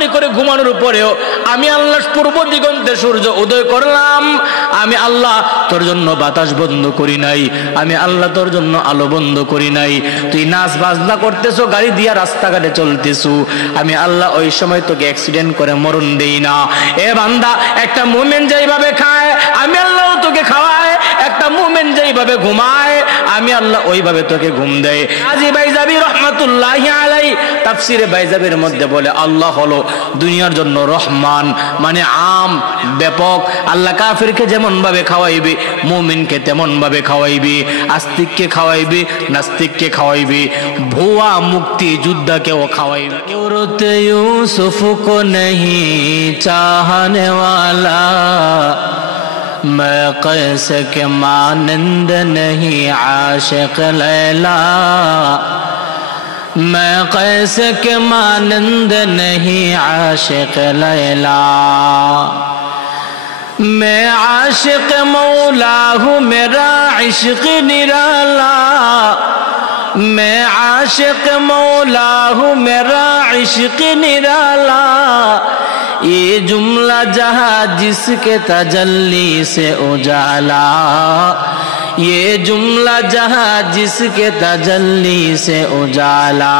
ভবিষ্যৎবাণী করে ঘুমানোর পরেও আমি আল্লাহ পূর্ব দিগন্তে সূর্য উদয় করলাম, আমি আল্লাহ তোর জন্য বাতাস বন্ধ করি নাই, আমি আল্লাহ তোর জন্য আলো বন্ধ করি নাই। তুই নাচ বাজনা করতেছো, গাড়ি দিয়া রাস্তাঘাটে চলতেছো, আমি আল্লাহ ওই সময় তোকে অ্যাক্সিডেন্ট করে মরণ দেই না। এ বান্দা, একটা মুমিন যেইভাবে খায় আমি আল্লাহ তোকে খাওয়ায়, একটা মুমিন যেইভাবে ঘুমায় আমি আল্লাহ ওইভাবে তোকে ঘুম দেয়। আজি বাইজাবি রহমাতুল্লাহি আলাইহি তাফসিরে বাইজাবির মধ্যে বলে আল্লাহ হলো দুনিয়ার জন্য রহমান, মানে আম ব্যাপক। আল্লাহ কাফিরকে যেমন ভাবে খাওয়াইবে মুমিনকে তেমন ভাবে খাওয়াইবে, আস্তিককে খাওয়াইবে নাস্তিককে খাওয়াইবে, ভুয়া মুক্তি যোদ্ধাকেও খাওয়াইবে। औरत यूसुफ को नहीं चाहने वाला, मैं कैसे के मानंद नहीं आशिक लैला, मैं कैसे के मानंद नहीं आशिक लैला, मैं आशिक मौला हूँ मेरा इश्क निराला, मैं आशिक मौला हूँ मेरा इश्क निराला, ये जुमला जहाँ जिसके तजल्ली से उजाला, ये जुमला जहाँ जिसके तजल्ली से उजाला।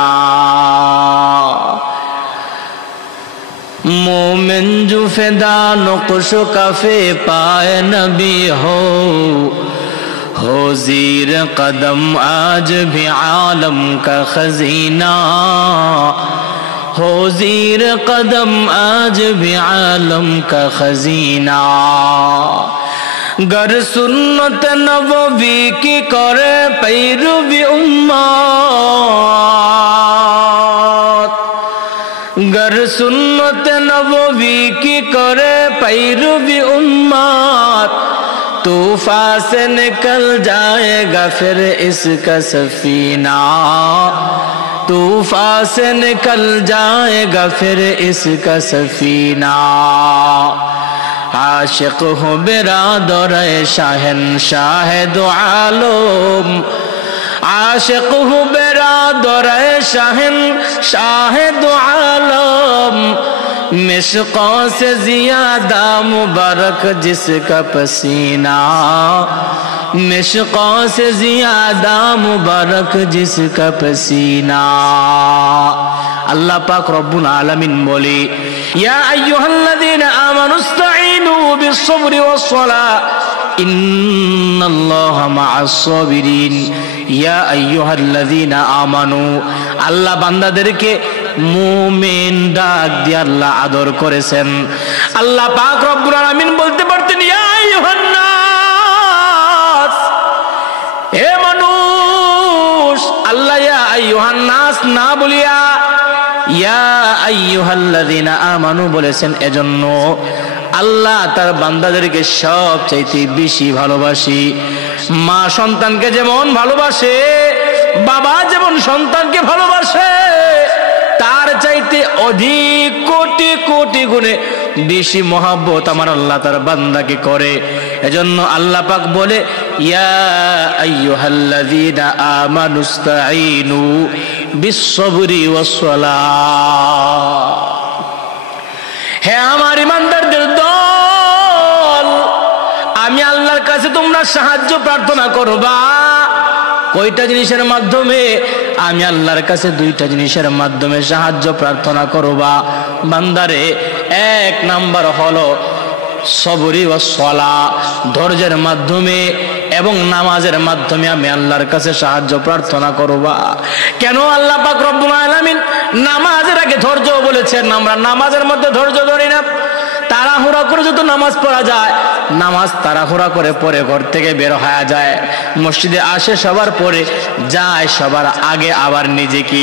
मोमिन जो फिदा नुक़्श कफ़े पाए नबी हो ज़ीर कदम आज भी आलम का खजीना, हो ज़ीर कदम आज भी आलम का खजीना। गर सुन्नत नबवी की करे पैरवी उम्मत, गर सुन्नत नबवी की करे पैरवी उम्मत, तूफान से निकल जाएगा फिर इसका सफीना, तूफान से निकल जाएगा फिर इसका सफीना। आशिक हो बिरादर शहंशाह दो आलम, आशिक हो बिरादर शहंशाह दो आलम, मिश्कों से ज़ियादा मुबारक जिसका पसीना, मिश्कों से ज़ियादा मुबारक जिसका पसीना। अल्लाह पाक रब्बुल आलमीन बोले या अय्युहल्लज़ीना आमनु इस्तईनु बिस्सब्रि वस्सलाह इन्नल्लाहा मअस-साबिरीन। या अय्युहल्लज़ीना आमनु, আল্লাহ বান্দাদেরকে মুমিন ডাক দিয়ে আল্লাহ আদর করেছেন। আল্লাহ পাক রব্বুল আলামিন বলতে পারতেন ইয়া আইয়ুহান নাস, হে মানুষ। আল্লাহ ইয়া আইয়ুহান নাস না বলিয়া ইয়া আইয়ুহাল্লাযীনা আমানু বলেছেন। এজন্য আল্লাহ তার বান্দাদেরকে সবচাইতে বেশি ভালোবাসি। মা সন্তানকে যেমন ভালোবাসে, বাবা যেমন সন্তানকে ভালোবাসে, তার চাইতে অধিক কোটি কোটি গুণে বেশি মহব্বত আমার আল্লাহ তার বান্দাকে করে। এজন্য আল্লাহ পাক বলে ইয়া আইয়ুহাল্লাযীনা আমানুস্তাঈনু বিস-সাবরি ওয়াস-সালাহ। হে আমার ঈমানদারদের দল, আমি আল্লাহর কাছে তোমরা সাহায্য প্রার্থনা করবা। কয়টা জিনিসের মাধ্যমে? আমি আল্লাহর কাছে দুইটা জিনিসের মাধ্যমে সাহায্য প্রার্থনা করবা বান্দারে। এক নাম্বার হলো সবরি ও সলা, ধৈর্যের মাধ্যমে এবং নামাজের মাধ্যমে আমি আল্লাহর কাছে সাহায্য প্রার্থনা করবা। কেন আল্লাহ পাক রব্বুল আলামিন নামাজের আগে ধৈর্য বলেছেন? আমরা নামাজের মধ্যে ধৈর্য ধরি না। তাড়াহুড়া করে যত নামাজ পড়া যায়, নামাজ তাড়াহুড়া করে পরে ঘর থেকে বের হয়ে যায়, মসজিদে আসে সবার পরে যায় সবার আগে, আবার নিজেকে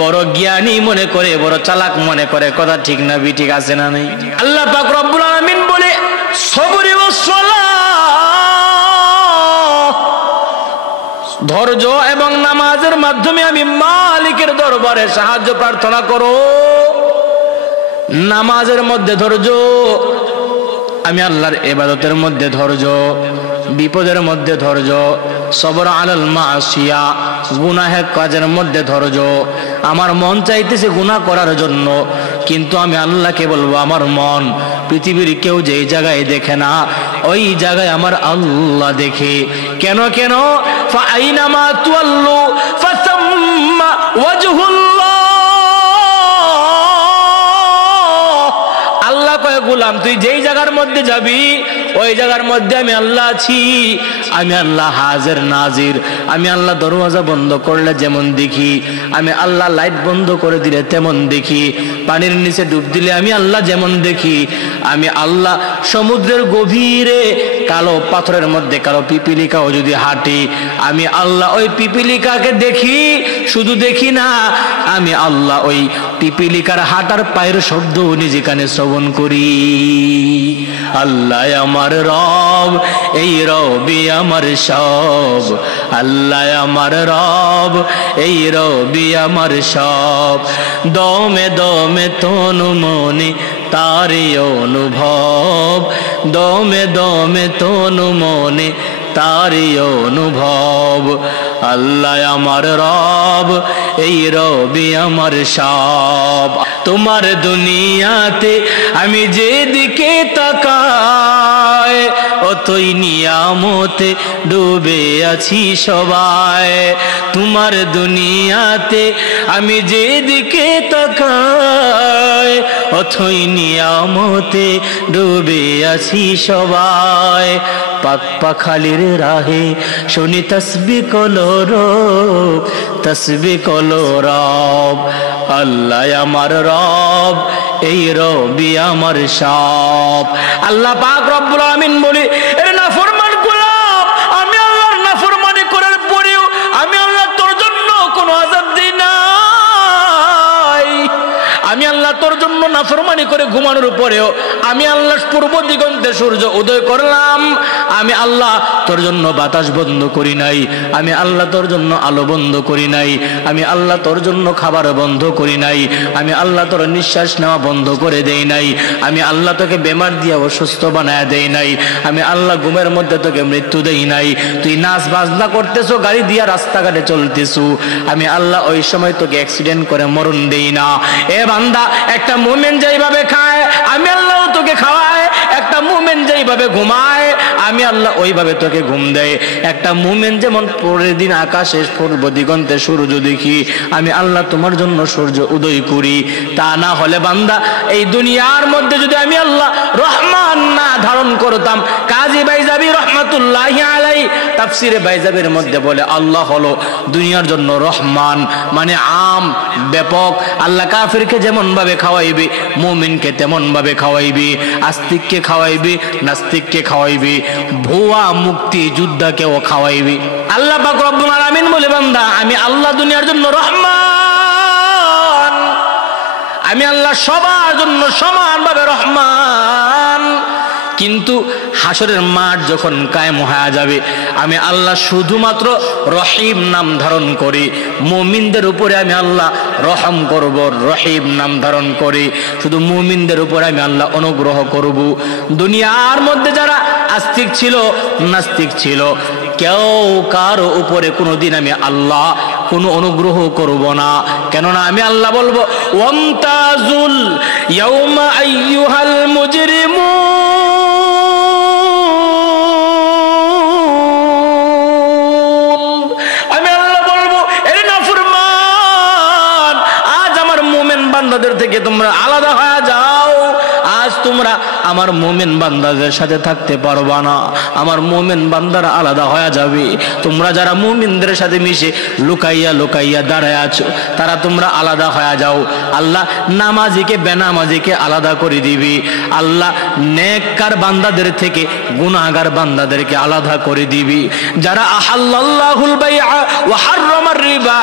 বড় জ্ঞানী মনে করে, বড় চালাক মনে করে। কথা ঠিক না বি ঠিক আছে না নেই? আল্লাহ পাক রব্বুল আলামিন বলে সবরি ও সালাহ, ধৈর্য এবং নামাজের মাধ্যমে আমি মালিকের দরবারে সাহায্য প্রার্থনা করো। নামাজের মধ্যে ধৈর্য, আমি আল্লাহর ইবাদতের মধ্যে ধৈর্য, বিপদের মধ্যে ধৈর্য, সবর আলাল মাসিয়া, গুনাহের কাজের মধ্যে ধৈর্য। আমার মন চাইতেছে গুনাহ করার জন্য, কিন্তু আমি আল্লাহকে বলবো আমার মন পৃথিবীর কেউ যেই জায়গায় দেখে না ওই জায়গায় আমার আল্লাহ দেখে। কেন কেন ফাআইনামা তুওয়াল্লু ফাসাম্মা ওয়াজহুল্লাহ। আল্লাহ কয় গোলাম তুই যেই জায়গার মধ্যে যাবি ওই জায়গার মধ্যে আমি আল্লাহ আছি। আমি আল্লাহ হাজির নাজির। আমি আল্লাহ দরওয়াজা বন্ধ করলে যেমন দেখি, আমি আল্লাহ লাইট বন্ধ করে দিলে তেমন দেখি, পানির নিচে ডুব দিলে আমি আল্লাহ যেমন দেখি, আমি আল্লাহ সমুদ্রের গভীরে কালো পাথরের মধ্যে কালো পিপিলিকাও যদি হাঁটি আমি আল্লাহ ওই পিপিলিকাকে দেখি। শুধু দেখি না, আমি আল্লাহ ওই পিপিলিকার হাঁটার পায়ের শব্দ নিজে কানে শ্রবণ করি। আল্লাহ আমার রব, এই রবি আমার সব। আল্লাহ আমার রব, এই রবি আমার সব। দমে দমে তনু মনে তারি অনুভব, দমে দমে তনু মনে তারি অনুভব। আল্লাহ আমার রব, এই রবি আমার সব। তোমার দুনিয়াতে আমি যেদিকে তাকাই অতই নিয়ামতে ডুবে আছি সবাই। তোমার দুনিয়াতে আমি যেদিকে তাকাই অথই নিয়ামতে ডুবে আছি সবাই। পাক পাখালির রাহে শুনি তসবিহ কলরব, তসবিহ কলরব। আল্লাহ আমার রব, এই রবি আমার সব। আল্লাহ পাক রব্বুল আমিন বলি এর নাফরমান গোলাম, আমি আল্লাহর নাফরমানি করার পরেও আমি আল্লাহ তোর জন্য কোনো আযাব দিই নাই। আমি আল্লাহ তোর জন্য নাফরমানি করে ঘুমানোর পরেও আমি আল্লাহ পূর্ব দিগন্তে সূর্য উদয় করলাম। আমি আল্লাহ তোর জন্য বাতাস বন্ধ করি নাই, আমি আল্লাহ তোর জন্য আলো বন্ধ করি নাই, আমি আল্লাহ তোর জন্য খাবার বন্ধ করি নাই, আমি আল্লাহ তোর নিঃশ্বাস নেওয়া বন্ধ করে দেই নাই, আমি আল্লাহ তোকে বেমার দিয়ে অসুস্থ বানায় দেই নাই, আমি আল্লাহ ঘুমের মধ্যে তোকে মৃত্যু দেই নাই। তুই নাচ বাজনা করতেছো, গাড়ি দিয়া রাস্তাঘাটে চলতেছো, আমি আল্লাহ ওই সময় তোকে অ্যাক্সিডেন্ট করে মরণ দেই না। এ বান্দা, একটা মুমিন যেইভাবে খায় আমি আল্লাহ তোকে খাওয়ায়, একটা মুমিন যেইভাবে ঘুমায় আমি আল্লাহ ওইভাবে তোকে ঘুম দেয়। একটা মুমিন যেমন পরের দিন আকাশে পূর্ব দিগন্তে সূর্য দেখি, আমি আল্লাহ তোমার জন্য সূর্য উদয় করি। তা না হলে বান্দা, এই দুনিয়ার মধ্যে যদি আমি আল্লাহ রহমান না ধারণ করতাম, কাজী বাইজাবি রহমাতুল্লাহি আলাইহি তাফসিরে বাইজাবির মধ্যে বলে আল্লাহ হলো দুনিয়ার জন্য রহমান, মানে আম ব্যাপক। আল্লাহ কাফিরকে যেমন ভাবে খাওয়াইবে মুমিনকে তেমন ভাবে খাওয়াইবে, আস্তিককে খাওয়াইবে নাস্তিককে খাওয়াইবে, ভুয়া মুক্তি যোদ্ধাকেও খাওয়াইবে। আল্লাহ পাক রব্বুল আলামিন বলে বান্দা আমি আল্লাহ দুনিয়ার জন্য রহমান, আমি আল্লাহ সবার জন্য সমানভাবে রহমান। কিন্তু হাসরের মাঠ যখন কায়েম হয়ে যাবে আমি আল্লাহ শুধুমাত্র রহিম নাম ধারণ করি, মুমিনদের উপরে আমি আল্লাহ রহম করব, রহিম নাম ধারণ করি, শুধু মুমিনদের উপরে আমি আল্লাহ অনুগ্রহ করব। দুনিয়ার মধ্যে যারা আস্তিক ছিল নাস্তিক ছিল, কেউ কারো উপরে কোনোদিন আমি আল্লাহ কোনো অনুগ্রহ করব না। কেননা আমি আল্লাহ বলবো ওয়ামতাজুল ইয়াউমা আইয়ুহাল মুজরিমুন, আমি আল্লাহ বলবো এর নাফরমান, আজ আমার মুমিন বান্দাদের থেকে তোমরা আলাদা হয়ে যাও। আজ তোমরা আমার মুমিন বান্দাদের সাথে থাকতে পারবা না, আমার মুমিন বান্দারা আলাদা হয়ে যাবে। তোমরা যারা মুমিনদের সাথে মিশে লুকাইয়া লুকাইয়া দাঁড়ায় আছো তারা তোমরা আলাদা হয়ে যাও। আল্লাহ নামাজিকে বেনামাজিকে আলাদা করে দিবি, আল্লাহ নেককার বান্দাদের থেকে গুনাহগার বান্দাদেরকে আলাদা করে দিবি। যারা আহাল্লাল্লাহুল বাইআ ওয়া হাররামার রিবা,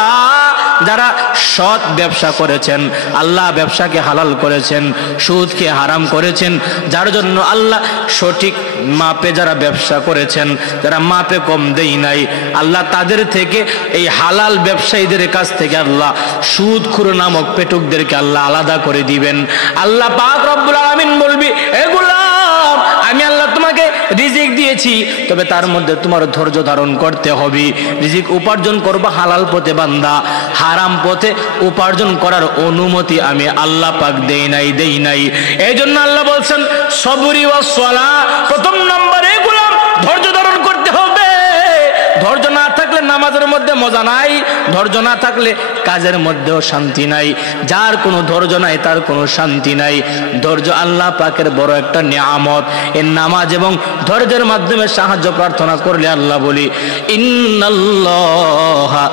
যারা সৎ ব্যবসা করেছেন, আল্লাহ ব্যবসাকে হালাল করেছেন, সুদকে হারাম করেছেন, যার জন্য আল্লাহ সঠিক মাপে যারা ব্যবসা করেছেন, যারা মাপে কম দেই নাই, আল্লাহ তাদের থেকে এই হালাল ব্যবসায়ীদের কাছ থেকে আল্লাহ সুদখোর নামক পেটুকদেরকে আল্লাহ আলাদা করে দিবেন। আল্লাহ পাক রব্বুল আলামিন বলবি এ গোলাম আমি আল্লাহ তোমাকে রিজিক দিয়েছি, তবে তার মধ্যে তোমার ধৈর্য ধারণ করতে হবে। রিজিক উপার্জন করবা হালাল পথে বান্দা, হারাম পথে উপার্জন করার অনুমতি আমি আল্লাহ পাক দেই নাই। এই জন্য আল্লাহ বলছেন সবরি ওয়াস সালাহ, প্রথম নম্বরে গোলাম ধৈর্য ধারণ করতে হবে। ধৈর্য না থাকলে নামাজের মধ্যে মজা নাই, ধৈর্য না থাকলে কাজের মধ্যেও শান্তি নাই। যার কোনো ধৈর্য নাই তার কোনো শান্তি নাই। ধৈর্য আল্লাহ পাকের বড় একটা নিয়ামত। এই নামাজ এবং ধৈর্যের মাধ্যমে সাহায্য প্রার্থনা করলে আল্লাহ বলি ইন্নাল্লাহা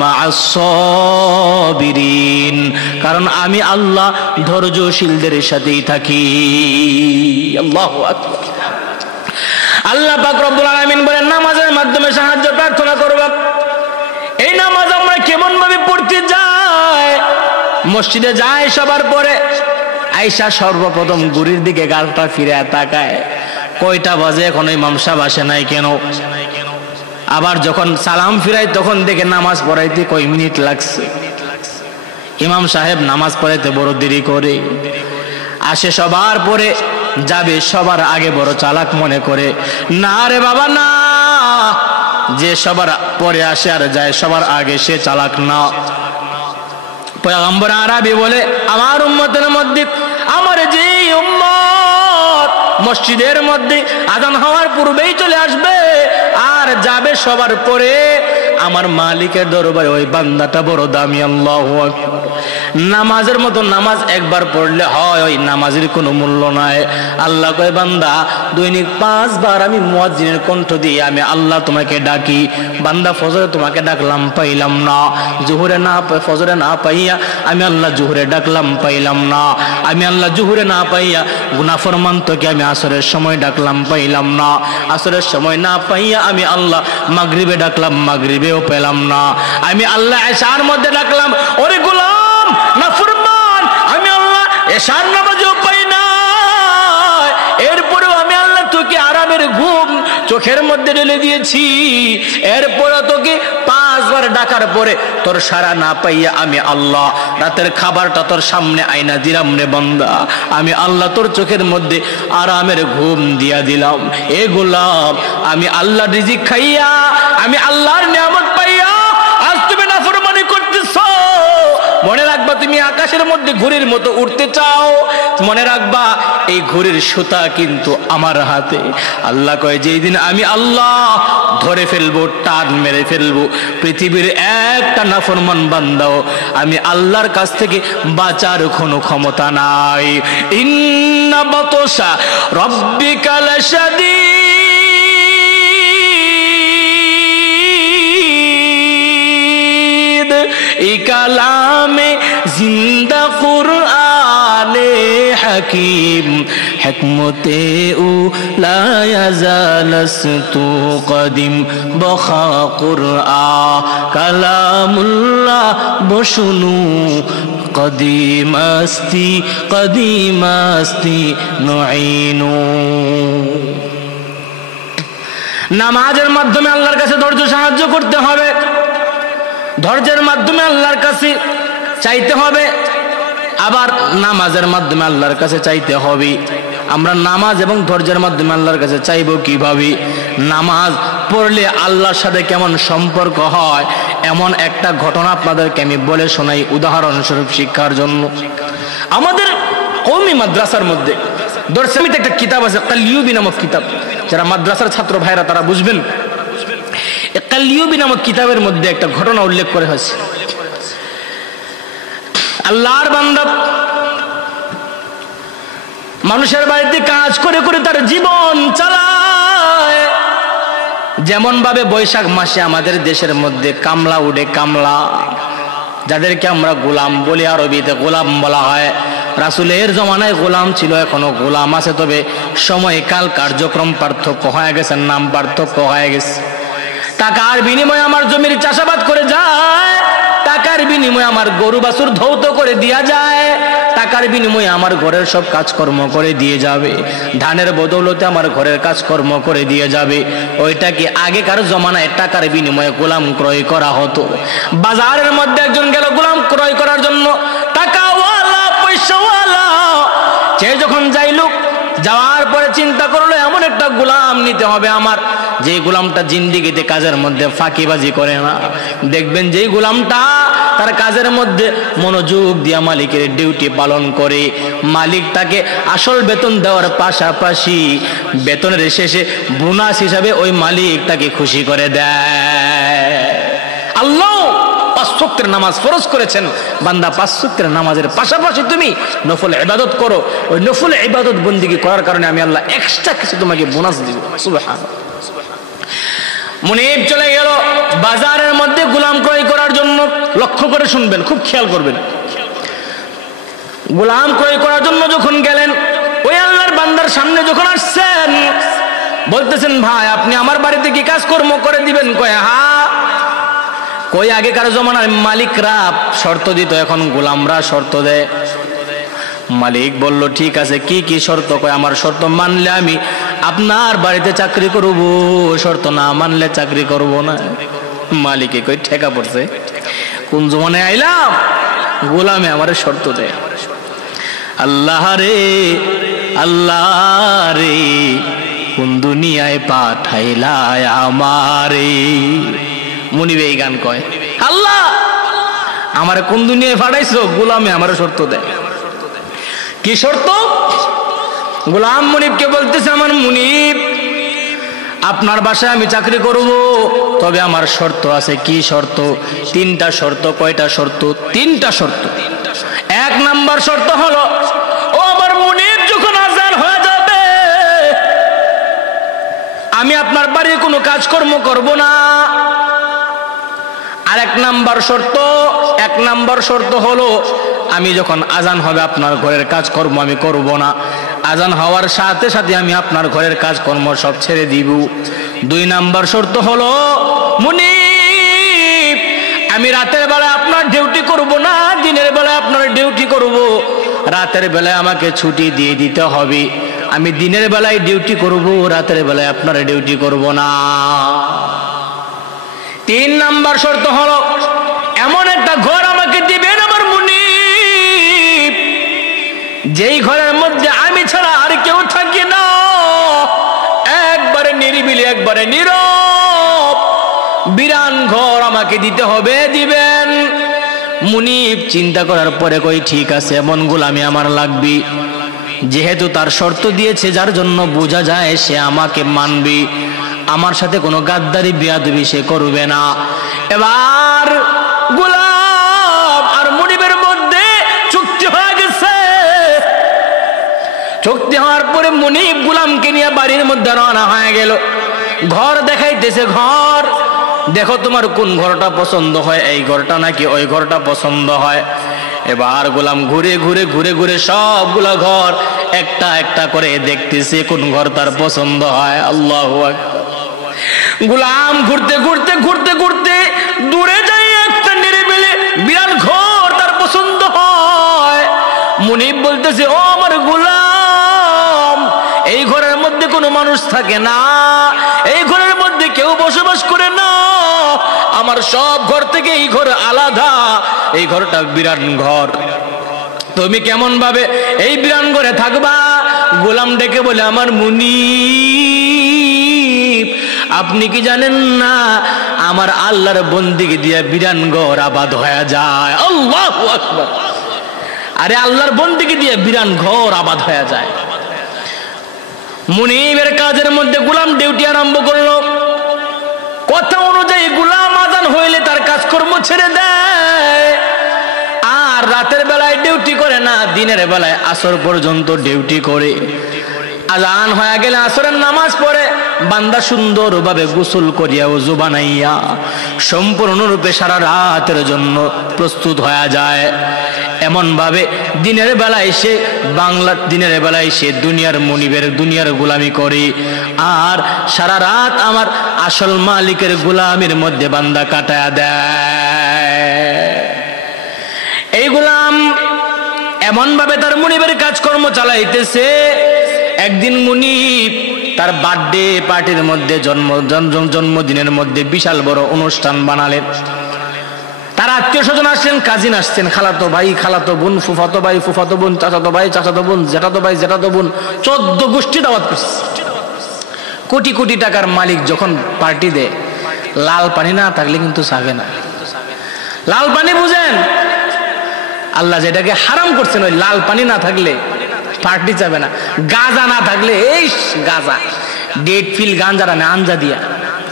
মা'আস সাবিরিন, কারণ আমি আল্লাহ ধৈর্যশীলদের সাথেই থাকি। আল্লাহু আকবার। আল্লাহ পাক রব্বুল আলামিন বলেন নামাজের মাধ্যমে সাহায্য প্রার্থনা করব। এই নামাজ আমরা কেমন ভাবে পড়তে যাই? মসজিদে যাই সবার পরে আয়েশা সর্বপ্রথম ঘড়ির দিকে গালটা ফিরে তাকায়, কয়টা বাজে এখনো ইমাম সাহেব আসে নাই কেন? আবার যখন সালাম ফিরাই তখন দেখে নামাজ পড়াইতে কয় মিনিট লাগছে। ইমাম সাহেব নামাজ পড়াইতে বড় দেরি করে, আসে সবার পরে যাবে সবার আগে বড় চালাক মনে করে। না রে বাবা না, যে সবার পরে আসে আর যায় সবার আগে সে চালাক না। পয়গম্বর আরবি বলে আমার উম্মতের মধ্যে আমার যে উম্মত মসজিদের মধ্যে আযান হওয়ার পূর্বেই চলে আসবে আর যাবে সবার পরে, আমার মালিকের দরবারে ওই বান্দাটা বড় দামি। আল্লাহু আকবার। নামাজের মতো নামাজ একবার পড়লে হয়, ওই নামাজের কোনো মূল্য নাই। আল্লাহ কয় বান্দা দৈনিক 5 বার আমি মুয়াজ্জিনের কণ্ঠ দিয়ে আমি আল্লাহ তোমাকে ডাকি। বান্দা ফজরে তোমাকে ডাকলাম পাইলাম না, জোহরে না ফজরে না পাইয়া আমি আল্লাহ জোহরে ডাকলাম পাইলাম না, আমি আল্লাহ জোহরে না পাইয়া গুনাহফরমান তোকে আমি আসরের সময় ডাকলাম পাইলাম না, আসরের সময় না পাইয়া আমি আল্লাহ মাগরিবে ডাকলাম মাগরিবেও পেলাম না, আমি আল্লাহ এশার মধ্যে ডাকলাম ওরে গোলাম নাফরমান আমি আল্লাহ এশার নামাজও পাই না, এরপরেও আমি আল্লাহ তোকে আরামের ঘুম চোখের মধ্যে ঢেলে দিয়েছি, এরপরে তোকে 5 বার ডাকার পরে তোর সারা না পাইয়া আমি আল্লাহ রাতের খাবারটা তোর সামনে আয়না দিলাম রে বান্দা, আমি আল্লাহ তোর চোখের মধ্যে আরামের ঘুম দিয়া দিলাম। এ গোলাম আমি আল্লাহ রিজিক খাইয়া আমি আল্লাহর নিয়ামত পাইয়া আজ তুমি নাফরমানি করতেছ। মনে রাখবা তুমি আকাশের মধ্যে ঘুড়ির মতো উঠতে চাও, মনে রাখবা এই ঘুড়ির সুতা কিন্তু আমার হাতে। আল্লাহ কয় যেই দিন আমি আল্লাহ ধরে ফেলবো টান মেরে ফেলবো পৃথিবীর একটা নাফরমান বান্দাও আমি আল্লাহর কাছ থেকে বাঁচার কোনো ক্ষমতা নাই। ইন্না বাতশা রাব্বিকা লাশাদীদ, এই কালামে জিন্দা কুরআনে হাকিম হিকমতে উ লা ইয়াজালাস্তু কদিম বখা কুরআ কালামুল্লাহ বশুনু কদিমাস্তি নুঈনু। নামাজের মাধ্যমে আল্লাহর কাছে ধৈর্য সাহায্য করতে হবে, ধৈর্যের মাধ্যমে আল্লাহর কাছে চাইতে হবে, আবার নামাজের মাধ্যমে আল্লাহর কাছে চাইতে হবে। আমরা নামাজ এবং ধৈর্যের মাধ্যমে আল্লাহর কাছে চাইবো কিভাবে? নামাজ পড়লে আল্লাহর সাথে কেমন সম্পর্ক হয় এমন একটা ঘটনা আপনাদেরকে আমি বলে শোনাই উদাহরণস্বরূপ শিক্ষার জন্য। আমাদের কওমি মাদ্রাসার মধ্যে দর্শমিতে একটা কিতাব আছে কালিউবি নামক কিতাব, যারা মাদ্রাসার ছাত্র ভাইরা তারা বুঝবেন। কালিউবি নামক কিতাবের মধ্যে একটা ঘটনা উল্লেখ করে হয়েছে। আল্লাহর বান্দা মানুষের বাড়িতে কাজ করে করে তার জীবন চালায়। যেমন ভাবে বৈশাখ মাসে আমাদের দেশের মধ্যে কামলা উঠে, কামলা যাদেরকে আমরা গোলাম বলি, আরবিতে গোলাম বলা হয়। রাসূলের জমানায় গোলাম ছিল, এখনো গোলাম আছে, তবে সময়কাল কার্যক্রম পার্থক্য হয়ে গেছে, নাম পার্থক্য হয়ে গেছে। টাকার বিনিময়ে আমার জমির চাষাবাদ করে যায়, টাকার বিনিময়ে আমার গরু বাছুর ধৌত করে দেয়া যায়, টাকার বিনিময়ে আমার ঘরের সব কাজকর্ম করে দিয়ে যাবে, ধানের বদৌলতে আমার ঘরের কাজকর্ম করে দিয়ে যাবে। ওইটাকে আগেকার জমানায় টাকার বিনিময়ে গোলাম ক্রয় করা হতো। বাজারের মধ্যে একজন গেল গোলাম ক্রয় করার জন্য, টাকাওয়ালা পয়সাওয়ালা, সে যখন যাইল, যাওয়ার পরে চিন্তা করলো এমন একটা গোলাম নিতে হবে আমার, যে গোলামটা জিন্দেগিতে কাজের মধ্যে ফাঁকিবাজি করে না। দেখবেন যেই গোলামটা তার কাজের মধ্যে মনোযোগ দিয়ে মালিকের ডিউটি পালন করে, মালিক তাকে আসল বেতন দেওয়ার পাশাপাশি বেতনের শেষে বোনাস হিসাবে ওই মালিক তাকে খুশি করে দেয়। আল্লাহ 5 ওয়াক্তের নামাজ ফরজ করেছেন, বান্দা 5 ওয়াক্তের নামাজের পাশাপাশি তুমি নফল ইবাদত করো। ওই নফল ইবাদত বন্দেগী করার কারণে আমি আল্লাহ এক্সট্রা কিছু তোমাকে বোনাস দিব। সুবহানাল্লাহ। মুনিব চলে গেল বাজারের মধ্যে গোলাম ক্রয় করার জন্য। লক্ষ্য করে শুনবেন, খুব খেয়াল করবেন। গোলাম ক্রয় করার জন্য যখন গেলেন, ওই আল্লাহর বান্দার সামনে যখন আসছেন, বলতেছেন ভাই আপনি আমার বাড়িতে কি কাজকর্ম করে দিবেন? কয় হ্যাঁ। কই আগেকার জমানার মালিকরা শর্ত দিত, এখন গোলামরা শর্ত দেয়। মালিক বলল ঠিক আছে, কি কি শর্ত? কয় আমার শর্ত মানলে আমি আপনার বাড়িতে চাকরি করব, শর্ত না মানলে চাকরি করব না। মালিকে কই ঠেকা পড়ছে, কোন জমানায় আইলাম, গোলামে আমার শর্ত দেয়। আল্লাহ রে আল্লাহ রে, কোন দুনিয়ায় পাঠাইলা আমারে। মুনিবে এই গান কয়, আল্লাহ আমার কোন দুনিয়ায় পাঠাইছো? গোলামে আমার শর্ত দেয়। কি শর্ত? গোলাম মুনিবকে বলতেছে, আমার মুনিব আপনার বাসায় আমি চাকরি করব, তবে আমার শর্ত আছে। কি শর্ত? 3টা শর্ত। কয়টা শর্ত? 3টা শর্ত। 1 নাম্বার শর্ত হলো, ও আমার মুনিব যখন আযান হয়ে যাবে আমি আপনার বাড়ির কোনো কাজকর্ম করব না। আর 1 নাম্বার শর্ত, 1 নাম্বার শর্ত হলো আমি যখন আজান হবে আপনার ঘরের কাজকর্ম আমি করব না। আজান হওয়ার সাথে সাথে আমি আপনার ঘরের কাজকর্ম সব ছেড়ে দিব। 2 নাম্বার শর্ত হলো, মুনিব আমি রাতের বেলা আপনার ডিউটি করব না, দিনের বেলা আপনার ডিউটি করব। রাতের বেলায় আমাকে ছুটি দিয়ে দিতে হবে। আমি দিনের বেলায় ডিউটি করব, রাতের বেলায় আপনার ডিউটি করব না। 3 নাম্বার শর্ত হলো, এমন একটা ঘর আমাকে দিবেন আমার মুনিব, যেই ঘরের মধ্যে আমি ছাড়া আর কেউ থাকি না, একবারে নিরিবিলি, একবারে নীরব, বিরান ঘর আমাকে দিতে হবে। দিবেন? মুনিব চিন্তা করার পরে কই ঠিক আছে, এমন গোলামি আমার লাগবে। যেহেতু তার শর্ত দিয়েছে, যার জন্য বোঝা যায় সে আমাকে মানবে, আমার সাথে কোনো গাদ্দারি বেয়াদবি সে করবে না। এবার গোলাম আর মুনিবের মধ্যে চুক্তি হয়ে গেছে। চুক্তি হওয়ার পরে মুনিব গোলামকে নিয়ে বাড়ির মধ্যে রওনা হয়ে গেল। ঘর দেখাইতেছে, ঘর দেখো তোমার কোন ঘরটা পছন্দ হয়, এই ঘরটা নাকি ওই ঘরটা পছন্দ হয়। এবার গোলাম ঘুরে ঘুরে ঘুরে ঘুরে সবগুলা ঘর একটা একটা করে দেখতেছে কোন ঘর তার পছন্দ হয়। আল্লাহু আকবার। গোলাম ঘুরতে ঘুরতে ঘুরতে ঘুরতে দূরে যাই একটা নিরিবিলি বিরাট ঘর তার পছন্দ হয়। মুনিব বলতেছে, ও আমার গোলাম, এই ঘরের মধ্যে কোনো মানুষ থাকে না, এই ঘরের মধ্যে কেউ বসবাস করে না, আমার সব ঘর থেকে এই ঘর আলাদা, এই ঘরটা বিরাট ঘর, তুমি কেমন ভাবে এই বিরাট ঘরে থাকবা? গোলাম ডেকে বলে, আমার মুনিব আপনি কি জানেন না আমার আল্লাহর বন্দেগী দিয়ে বিরাট ঘর আবাদ হয়ে যায়। আল্লাহু আকবার। আরে আল্লাহর বন্দেগী দিয়ে বিরাট ঘর আবাদ হয়ে যায়। মুনিবের কাজের মধ্যে গোলাম ডিউটি আরম্ভ করলো। কথা অনুযায়ী গোলাম আজান হইলে তার কাজকর্ম ছেড়ে দেয়, আর রাতের বেলায় ডিউটি করে না, দিনের বেলায় আসর পর্যন্ত ডিউটি করে। আজান হয়ে গেলে আসরের নামাজ পড়ে বান্দা সুন্দরভাবে গোসল করিয়া ওযু বানাইয়া সম্পূর্ণরূপে সারা রাতের জন্য প্রস্তুত হয়ে যায়। এমন ভাবে দিনের বেলায় সে দুনিয়ার মুনিবের দুনিয়ার গোলামি করে, আর সারা রাত আমার আসল মালিকের গোলামির মধ্যে বান্দা কাটায়া দেয়। এই গোলাম এমন ভাবে তার মুনিবের কাজকর্ম চালাইতেছে। একদিন মুনিব তার বার্থডে পার্টির মধ্যে জন্মদিনের মধ্যে বিশাল বড় অনুষ্ঠান বানালেন। তার আত্মীয় স্বজন আসছেন, কাজিন আসছেন, খালাতো ভাই, খালাতো বোন, ফুফাতো ভাই, ফুফাতো বোন, চাচাতো ভাই, চাচাতো বোন, জেঠাতো ভাই, জেঠাতো বোন, 14 গোষ্ঠী দাওয়াত করছে। কোটি কোটি টাকার মালিক যখন পার্টি দেয়, লাল পানি না থাকলে কিন্তু চাবে না। লাল পানি বুঝেন, আল্লাহ যেটাকে হারাম করছেন, ওই লাল পানি না থাকলে পার্টি চাবে না। গাঁজা না থাকলে, এই গাঁজা ডেট ফিল গাঞ্জারা না আঞ্জা দিয়া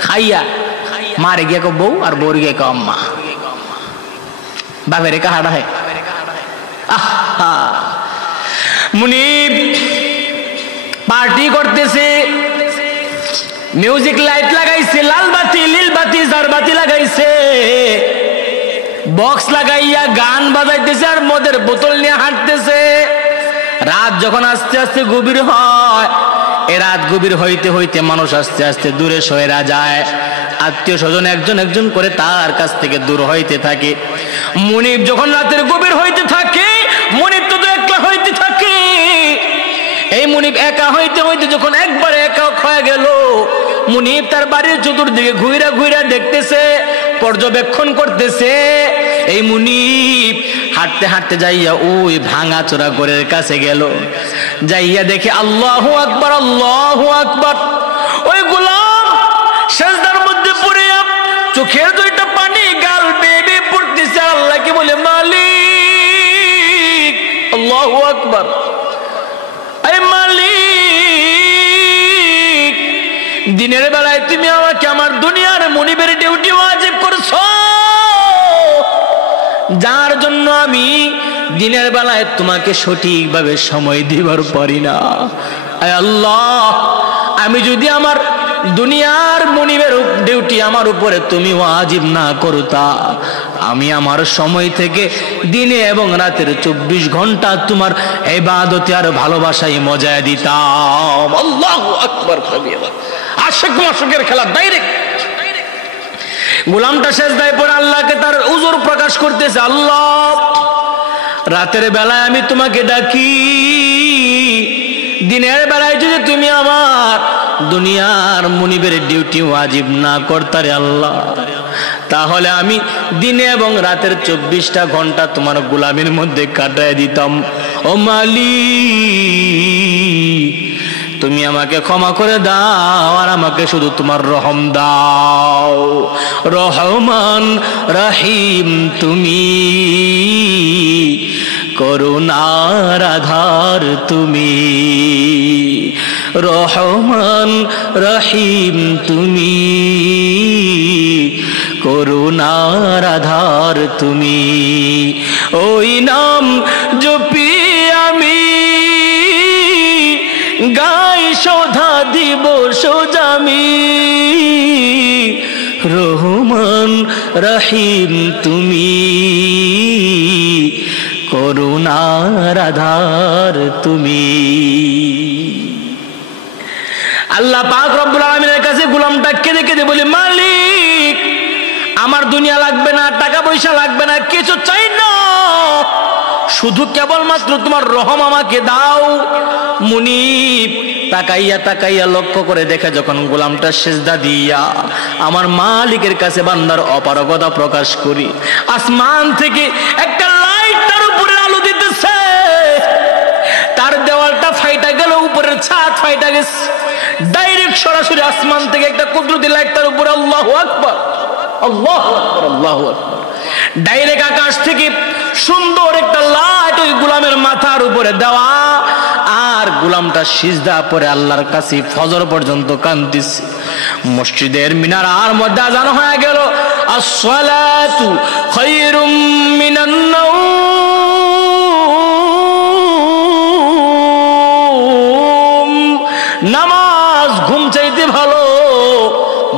খাইয়া মারে গিয়া কো বউ আর বউর গিয়া কো আম্মা, বাপের কাহাডা হয়। মুনিব পার্টি করতেছে, মিউজিক লাইট লাগাইছে, লাল বাতি নীল বাতি জারবাতি লাগাইছে, বক্স লাগাইয়া গান বাজাইতেছে আর মদের বোতল নিয়ে হাঁটতেছে। রাত যখন আস্তে আস্তে গভীর হয়, এ রাত গভীর হইতে হইতে মানুষ আস্তে আস্তে দূরে সরে যায়, আত্মীয় স্বজন একজন একজন করে তার কাছ থেকে দূর হইতে থাকে। মুনিব যখন রাতের গভীর হইতে থাকে, মুনিব তো একলা হইতে থাকে। এই মুনিব একা হইতে হইতে যখন একবার একা হয়ে গেল, মুনিব তার বাড়ির চতুর্দিকে ঘুইরা ঘুইরা দেখতেছে, পর্যবেক্ষণ করতেছে। এই মুনিব হাঁটতে হাঁটতে যাইয়া ওই ভাঙা চোরা ঘরের কাছে গেল, যাইয়া দেখে আল্লাহু আকবার, আল্লাহু আকবার। ওই গোলাম সেজদার মধ্যে পড়ে চোখের দুইটা পানি গাল বেবে পড়তেছে, আল্লাহকে বলে মালিক, আল্লাহু আকবার, এই মালিক, দিনের বেলায় তুমি আমাকে আমার দুনিয়ার মুনিবের ডিউটি ওয়াজিব করছো, যার জন্য আমি দিনের বেলায় তোমাকে সঠিকভাবে সময় দিবার পারি না। আয় আল্লাহ, আমি যদি আমার দুনিয়ার মুনিবের ডিউটি আমার উপরে তুমি ওয়াজিব না করতা, আমি আমার সময় থেকে দিনে এবং রাতের 24 ঘন্টা তোমার ইবাদতে আর ভালোবাসায় মজা দিতাম। আল্লাহু আকবার কবিরা। আশিক মাশুকের খেলা ডাইরেক্ট। গোলামটা সেজদায় পড়ে আল্লাহকে তার উজর প্রকাশ করতেছে, আল্লাহ রাতের বেলায় আমি তোমাকে ডাকি, দিনের বেলায় যদি তুমি আমার দুনিয়ার মুনিবের ডিউটি ওয়াজিব না করতারে আল্লাহ, তাহলে আমি দিনে এবং রাতের 24টা ঘন্টা তোমার গোলামের মধ্যে কাটায় দিতাম। ও মালিক, তুমি আমাকে ক্ষমা করে দাও আর আমাকে শুধু তোমার রহম দাও। রহমান রহিম তুমি, করুণার আধার তুমি, রহমান রহিম তুমি, করুণার আধার তুমি। ওই নাম জপি আমি গাই শোধা দিব সোজামি, রহমান রহিম তুমি, করুণার আধার তুমি। আল্লাহ পাক রব্বুল আলামিনের কাছে গোলামটা কেঁদে কেঁদে বলে, মালিক আমার দুনিয়া লাগবে না, টাকা পয়সা লাগবে না, কিছু চাই না, শুধু কেবলমাত্র তোমার রহম আমাকে দাও। মুনিব তাকাইয়া তাকাইয়া লক্ষ্য করে দেখে যখন গোলামটা সিজদা দিয়া আমার মালিকের কাছে বান্দার অপারগতা প্রকাশ করি, আসমান থেকে একটা লাইট তার উপরে আলো দিতেছে, তার দেওয়ালটা ফাইটা গেল, উপরের ছাদ ফাইটা গেছে, ডাইরেক্ট সরাসরি আসমান থেকে একটা কুদরতি লাইট তার উপরে। আল্লাহু আকবার, আল্লাহু আকবার, আল্লাহু আকবার। ডাইরেক্ট আকাশ থেকে সুন্দর একটা লাইট ওই গোলামের মাথার উপরে দেওয়া, আর গোলামটা সিজদা পরে আল্লাহর কাছে ফজর পর্যন্ত কাঁদতেছে। মসজিদের মিনারার মধ্যে আযান হয়ে গেল, আসসালাতু খায়রুম মিনান নাওম, নামাজ ঘুম চাইতে ভালো,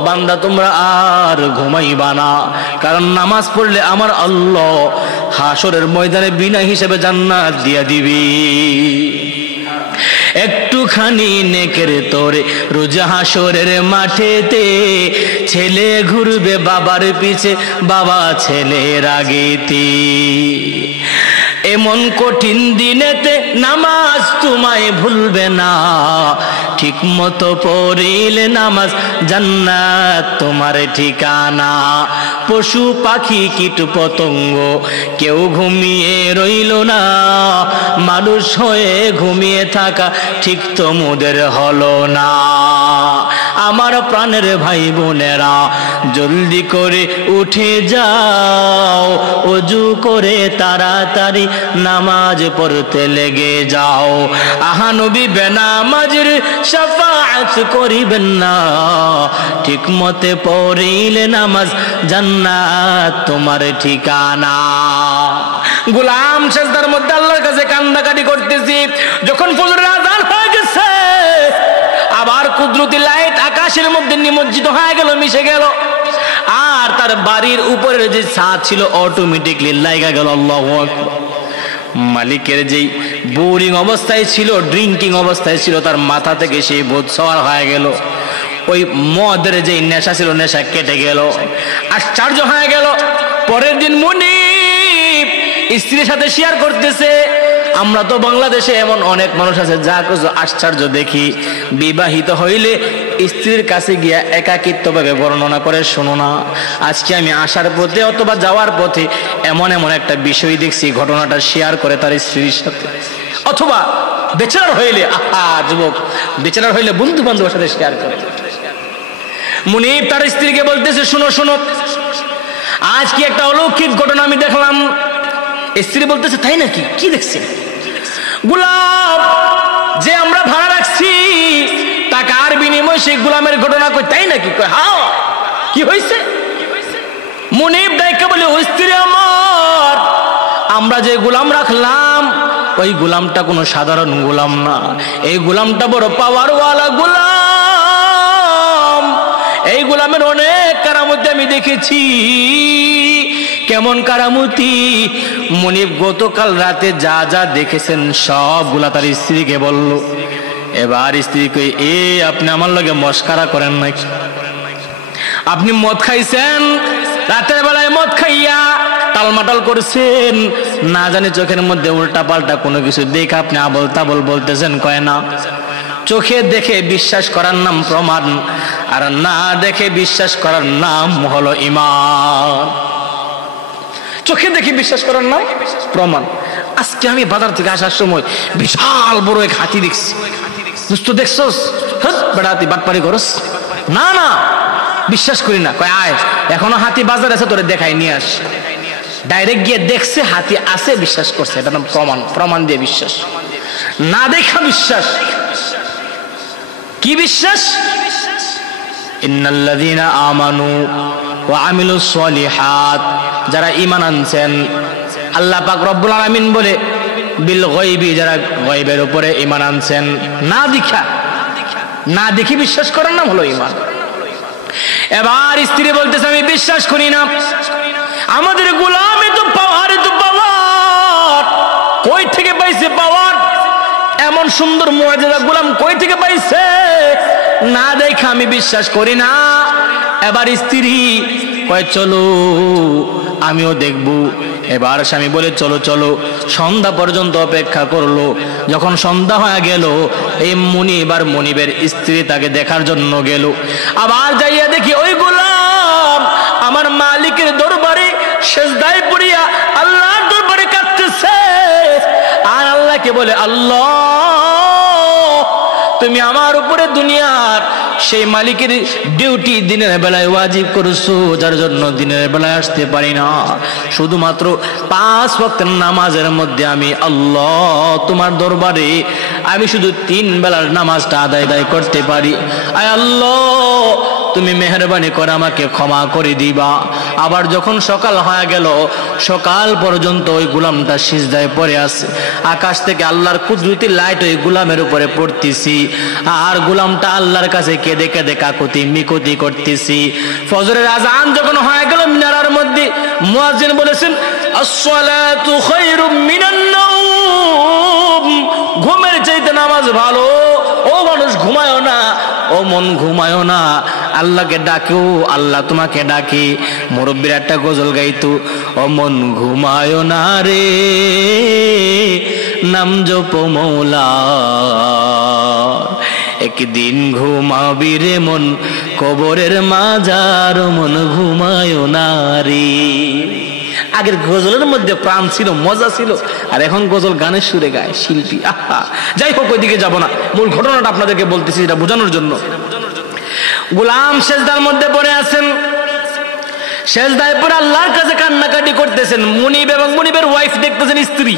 বান্দা তোমরা আর ঘুমাইবা না, কারণ নামাজ পড়লে আমার আল্লাহ হাসরের ময়দানে বিনা হিসেবে জান্নাত দিয়া দিবি। একটুখানি নেকের তোরে রোজ হাসরের মাঠেতে, ছেলে ঘুরবে বাবার পিছে, বাবা ছেলের আগেতে। এমন কঠিন দিনেতে নামাজ তোমায় ভুলবে না, ঠিক মতো পড়িলে নামাজ জান্নাত তোমার ঠিকানা। পশু পাখি কীট পতঙ্গ কেউ ঘুমিয়ে রইল না, মানুষ হয়ে ঘুমিয়ে থাকা ঠিক তো মোদের হলো না। আমার প্রাণের ভাই বোনেরা, জলদি করে উঠে যাও, ওযু করে তাড়াতাড়ি নামাজ পড়তে লেগে যাও। আহা নবী বেনামাজের শাফাআত করিবেন না, ঠিক মতে পড়িলে নামাজ জান্নাত তোমার ঠিকানা। গোলাম সেজদার মধ্যে আল্লাহর কাছে কান্নাকাটি করতেছি। যখন ফজরের আযান হয়ে গেছে, আবার কুদরতি লাইট আকাশের মধ্যে নিমজ্জিত হয়ে গেল, মিশে গেল, আর তার বাড়ির উপরের যে ছাদ ছিল অটোমেটিকলি লাগা গেল। আল্লাহু আকবার। মালিকের যেই বোরিং অবস্থায় ছিল, ড্রিঙ্কিং অবস্থায় ছিল, তার মাথা থেকে সেই ভূত সওয়ার হয়ে গেল। ওই মদের যে নেশা ছিল, নেশা কেটে গেল, আশ্চর্য হয়ে গেল। পরের দিন মুনিব স্ত্রীর সাথে শেয়ার করতেছে, আমরা তো বাংলাদেশে এমন অনেক মানুষ আছে যা কিছু আশ্চর্য দেখি, বিবাহিত হইলে স্ত্রীর কাছে গিয়া একাকিত্বভাবে বর্ণনা করে, শোনো না, আজকে আমি আসার পথে অথবা যাওয়ার পথে এমন এমন একটা বিষয় দেখছি, ঘটনাটা শেয়ার করে তার স্ত্রীর সাথে। অথবা বেচারার হইলে, আহা যুবক, বেচারার হইলে বন্ধু বান্ধবের সাথে শেয়ার করে। মুনিব তার স্ত্রীকে বলতেছে, শোনো শোনো, আজ কি একটা অলৌকিক ঘটনা আমি দেখলাম। স্ত্রী বলতেছে, তাই নাকি? কি দেখছি? গোলাম যে আমরা ভাড়া রাখছি, টাকার বিনিময়ে সেই গোলামের ঘটনা কই, তাই নাকি? কয় হ্যাঁ। কি হয়েছে? মুনিব ডাইকা বলে, ও স্ত্রী আমার, আমরা যে গোলাম রাখলাম ওই গোলামটা কোনো সাধারণ গোলাম না, এই গোলামটা বড় পাওয়ারওয়ালা গোলাম। এই গোলামের অনেক কারামতি আমি দেখেছি। কেমন কারামতি? মুনিব গতকাল রাতে যা যা দেখেছেন সবগুলা তার স্ত্রীকে বলল। এবার স্ত্রী কই, এ আপনি আমার লগে মস্কারা করেন নাকি? আপনি মদ খাইছেন, রাতের বেলায় মদ খাইয়া টালমাটাল করছেন, না জানি চোখের মধ্যে উল্টা পাল্টা কোনো কিছু দেখে আপনি আবল তাবল বলতেছেন। কয় না, চোখে দেখে বিশ্বাস করার নাম প্রমাণ, আর না দেখে বিশ্বাস করার নাম হলো ঈমান। চোখে দেখে বিশ্বাস করার নাম প্রমাণ। আজকে আমি বাজার থেকে আসার সময় বিশাল বড় এক হাতি দেখছি। দোস্ত দেখছস? বেড়াতি বাটপারি করস? না না, বিশ্বাস করি না। কয় আয়, এখনো হাতি বাজার আছে, তোরে দেখাই নিয়ে আস। ডাইরেক্ট গিয়ে দেখছে হাতি আছে, বিশ্বাস করছে। এটা নাম প্রমাণ। প্রমাণ দিয়ে বিশ্বাস, না দেখা বিশ্বাস। কি বিশ্বাস? ইন্নাল্লাযীনা আমানু ওয়া আমিলুস সলিহাত, যারা ঈমান আনছেন, আল্লাহ পাক রব্বুল আলামিন বলে বিল গায়বি, যারা গায়বের উপরে ঈমান আনছেন, না দেখা, না দেখি বিশ্বাস করার নাম হলো ঈমান। এবার স্ত্রী বলতেছে, আমি বিশ্বাস করি না, আমাদের গোলামে তো পাওয়ার, তো পাওয়ার কই থেকে পাইছে? পাওয়ার এমন সুন্দর মুআজিজা গোলাম কই থেকে পাইছে? না দেখা আমি বিশ্বাস করি না। এবার স্ত্রী কয়, চলো আমিও দেখব। এবার স্বামী বলে, চলো চলো। সন্ধ্যা পর্যন্ত অপেক্ষা করলো। যখন সন্ধ্যা হয়ে গেল, এই মুনিব আর মুনিবের স্ত্রী তাকে দেখার জন্য গেল। আবার যাইয়া দেখি ওই গোলাম আমার মালিকের দরবারে সেজদায় পড়িয়া আল্লাহর দরবারে কাঁদতেছে, আর আল্লাহকে বলে, আল্লাহ তুমি আমার উপরে দুনিয়ার সেই মালিকের ডিউটি দিনের বেলায় ওয়াজিব করেছো, যার জন্য দিনের বেলায় আসতে পারি না। শুধুমাত্র 5 ওয়াক্তের নামাজের মধ্যে আমি আল্লাহ তোমার দরবারে আমি শুধু 3 বেলার নামাজটা আদায় করতে পারি। আয় আল্লাহ, তুমি মেহেরবানি করে আমাকে ক্ষমা করে দিবা। আবার যখন সকাল হয়ে গেল, সকাল পর্যন্ত ওই গোলামটা সিজদায় পড়ে আছে। আকাশ থেকে আল্লাহর কুদরতি লাইট ওই গোলামের উপরে পড়তেছি, আর গোলামটা আল্লাহর কাছে কেঁদে কেঁদে কাকুতি মিকুতি করতেছি। ফজরের আযান যখন হয়ে গেল, মিনারার মধ্যে মুয়াজ্জিন বলেছেন, আসসালাতু খায়রুম মিনান নাওম, ঘুমের চাইতে নামাজ ভালো। ও মানুষ ঘুমায়ো না, ও মন ঘুমায়ো না, আল্লাহকে ডাকেও, আল্লাহ তোমাকে ডাকে। মুরব্বীর একটা গজল গাইতো, ও মন ঘুমায়ো না রে, নাম জপ মৌলা, একদিন ঘুমাবি রে মন, কবরের মাজার, মন ঘুমায়ো না রে। আগের গজলের মধ্যে প্রাণ ছিল, মজা ছিল, আর এখন গজল গানের সুরে গায় শিল্পী। আহা, যাই হোক, ওইদিকে যাব না, মূল ঘটনাটা আপনাদেরকে বলতেছি, এটা বোঝানোর জন্য। গোলাম সেজদার মধ্যে পড়ে আছেন, সেজদায় পড়ে আল্লাহর কাছে কান্নাকাটি করতেছেন। মুনিব এবং মুনিবের ওয়াইফ দেখতেছেন স্ত্রী।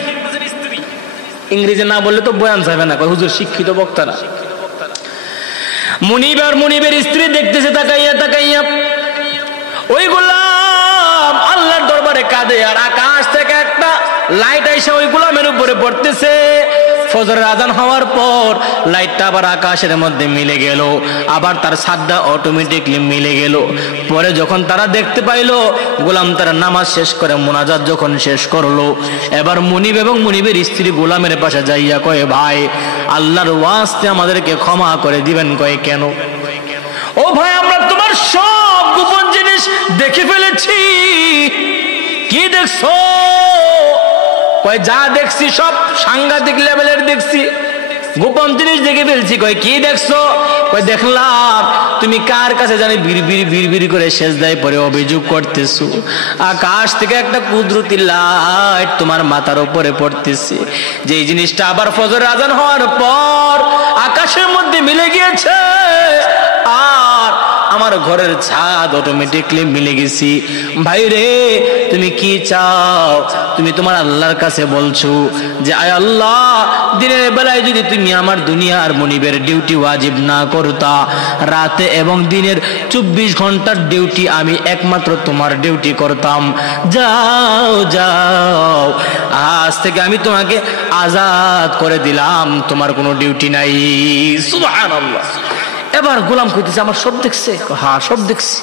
ইংরেজি না বললে তো বয়ান যাবে না, হুজুর শিক্ষিত বক্তারা। মুনিব আর মুনিবের স্ত্রী দেখতেছে তাকাইয়া তাকাইয়া। ওই গোলাম আল্লাহর দরবারে কাঁদে, আর আকাশ থেকে একটা লাইট আইসা ওই গোলামের উপরে পড়তেছে। ফজরের আজান হওয়ার পর লাইটটা আবার আকাশের মধ্যে মিলে গেল, আবার তার ছাদটা অটোমেটিকলি মিলে গেল। পরে যখন তারা দেখতে পাইলো গোলাম তার নামাজ শেষ করে মুনাজাত যখন শেষ করলো, এবার মুনিব এবং মুনিবের স্ত্রী গোলামের পাশে যাইয়া কয়ে, ভাই আল্লাহর ওয়াস্তে আমাদেরকে ক্ষমা করে দিবেন। কয়ে কেন? ও ভাই আমরা তোমার সব গোপন জিনিস দেখে ফেলেছি। কি দেখছো? কয় যা দেখছি সব সাংঘাতিক লেভেলের দেখছি, গোপন জিনিস দেখে ফেলছি। কয় কি দেখছো? কয় দেখলাম তুমি কার কাছে জানি বিড়বিড় করে সেজদায় পড়ে অভিযোগ করতেছো। আকাশ থেকে একটা কুদরতি লাইট তোমার মাথার উপরে পড়তেছে, যে জিনিসটা আবার ফজরের আজান হওয়ার পর আকাশের মধ্যে মিলে গিয়েছে, আর আমার ঘরের ছাদ অটোমেটিকলি মিলে গেছি। ভাই রে তুমি কি চাও? তুমি তোমার আল্লাহর কাছে বলছো যে আয় আল্লাহ, দিনের বেলায় যদি তুমি আমার দুনিয়ার মুনিবের ডিউটি ওয়াজিব না করতা, রাতে এবং দিনের 24 ঘন্টার ডিউটি আমি একমাত্র তোমার ডিউটি করতাম। যাও যাও, আজ থেকে আমি তোমাকে আজাদ করে দিলাম, তোমার কোনো ডিউটি নাই। সুবহানাল্লাহ। এবার গোলাম কইতেছে আমার সব দেখছে? হ্যাঁ সব দেখছি।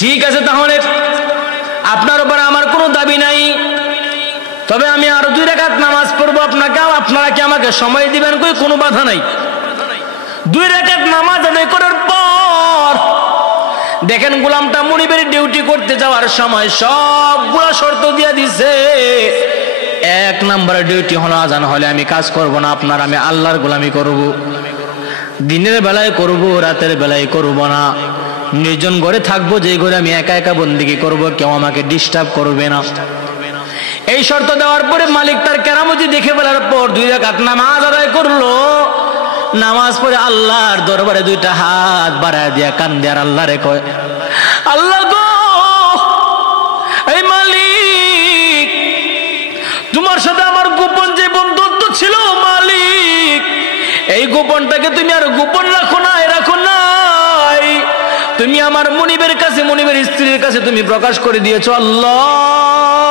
ঠিক আছে, তাহলে আপনার উপরে আমার কোনো দাবি নাই, তবে আমি আরো 2 রাকাত নামাজ পড়বো, আপনারা কি আমাকে সময় দিবেন? কই কোনো বাধা নাই। 2 রাকাত নামাজ আদায় করার পর দেখেন গোলামটা মুনিবের ডিউটি করতে যাওয়ার সময় সবগুলা শর্ত দিয়ে দিছে। 1 নম্বর ডিউটি হলো আজান হলে আমি কাজ করব না, আমি আল্লাহর গোলামি করব। দিনের বেলায় করব, রাতের বেলায় করব না। নির্জন ঘরে থাকবো, যে ঘরে আমি একা একা বন্দেগী করব, কেউ আমাকে ডিস্টার্ব করবে না। এই শর্ত দেওয়ার পরে মালিক তার কেরামতি দেখে ফেলার পর 2 রাকাত নামাজ আদায় করলো। নামাজ পড়ে আল্লাহর দরবারে 2টা হাত বাড়ায় দিয়া কান্দে আর আল্লাহরে কয়, আল্লাহ গো, এই মালিক তোমার সাথে আমার গোপন যে বন্ধুত্ব ছিল মালিক, এই গোপনটাকে তুমি আর গোপন রাখো নাই। তুমি আমার মুনিবের কাছে, মুনিবের স্ত্রীর কাছে তুমি প্রকাশ করে দিয়েছো। আল্লাহ,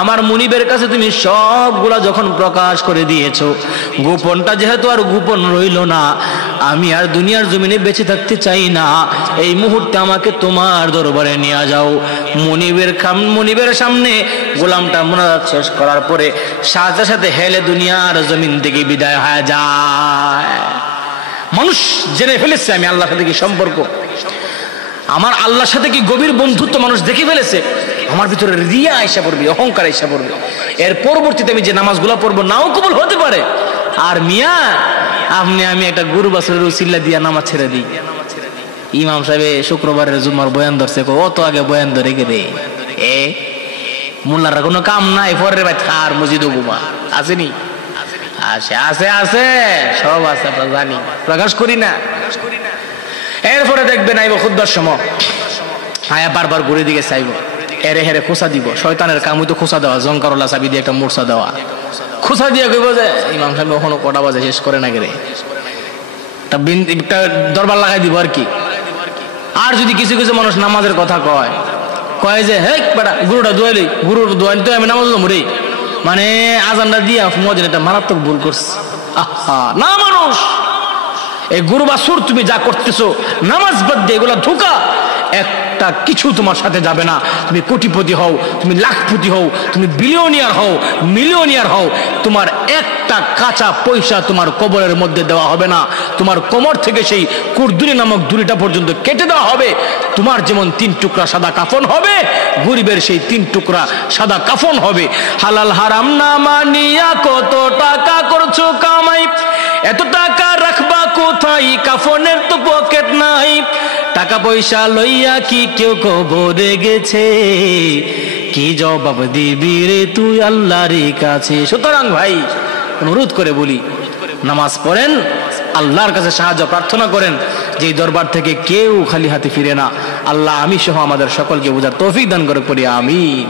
আমার মুনিবের কাছে তুমি সবগুলা যখন প্রকাশ করে দিয়েছো, গোপনটা যেহেতু আর গোপন রইল না, আমি আর দুনিয়ার জমিনে বেঁচে থাকতে চাই না। এই মুহূর্তে আমাকে তোমার দরবারে নিয়ে যাও। মুনিবের সামনে গোলামটা মুনাজাত শেষ করার পরে সাথে সাথে হেলে দুনিয়ার জমিন থেকে বিদায় হয়ে যায়। মানুষ জেনে ফেলেছে আমি আল্লাহর সাথে কি সম্পর্ক, আমার আল্লাহর সাথে কি গভীর বন্ধুত্ব মানুষ দেখে ফেলেছে। আমার ভিতরে রিয়া আইসা পড়বে, অহংকার আইসা পড়বে। এর পরবর্তীতে আমি যে নামাজগুলো পড়বো নাও কবুল হতে পারে। আর মিয়া আমি একটা গরু বাছুরের উসিলা দিয়া নামাজ ছেড়ে দিই। ইমাম সাহেব শুক্রবারের জুমার বয়ান ধরছে, অত আগে বয়ান ধরে গেলে মোল্লার কোনো কাম নাই, পরের ভাই থার মসজিদ ঘুমা আসেনি। আছে সব আছে, আমরা জানি, প্রকাশ করি না। এরপরে দেখবেন আইব খুদ্বার সময়, আয়া বারবার ঘুরে দিকে চাইব, এরে হেরে খোঁচা দিব। শয়তানের কাম হইতো খোঁচা দেওয়া, জঙ্কারলা চাবি দিয়ে একটা মোর্চা দেওয়া। খোঁচা দিয়ে কইব যে ইমাম সাহেব কখনো কটা বাজে শেষ করে না গেলে একটা দরবার লাগাই দিব আর কি। আর যদি কিছু কিছু মানুষ নামাজের কথা কয় যে হে বেটা গুরুটা দোয়াইলি, গুরুর দোয়াইন তো আমি নামাজ রে, মানে আজানটা দিয়া মজা, এটা মারাত্মক ভুল করছে। আহা না, মানুষ এই গরু বাছুর তুমি যা করতেছো নামাজ বাদ দিয়ে এগুলা ধোঁকা, একটা কিছু তোমার সাথে যাবে না। তুমি কোটিপতি হও, তুমি লাখপতি হও, তুমি বিলিয়নিয়ার হও, মিলিয়নিয়ার হও, তোমার একটা কাঁচা পয়সা তোমার কবরের মধ্যে দেওয়া হবে না। তোমার কোমর থেকে সেই কুরদুনি নামক দড়িটা পর্যন্ত কেটে দেওয়া হবে। তোমার যেমন 3 টুকরা সাদা কাফন হবে, গরিবের সেই 3 টুকরা সাদা কাফন হবে। হালাল হারাম না মানিয়া কত টাকা করছো কামাই, এত টাকা রাখবা কোথায়, কাফনের তো পকেট নাই। টাকা পয়সা লইয়া কি কেউ কবরে গেছে, কি জবাব দিবি রে তুই আল্লাহর কাছে। সুতরাং ভাই অনুরোধ করে বলি, নামাজ পড়েন, আল্লাহর কাছে সাহায্য প্রার্থনা করেন, যে এই দরবার থেকে কেউ খালি হাতে ফিরে না। আল্লাহ আমি সহ আমাদের সকলকে বোঝার তৌফিক দান করে পড়ি আমিন।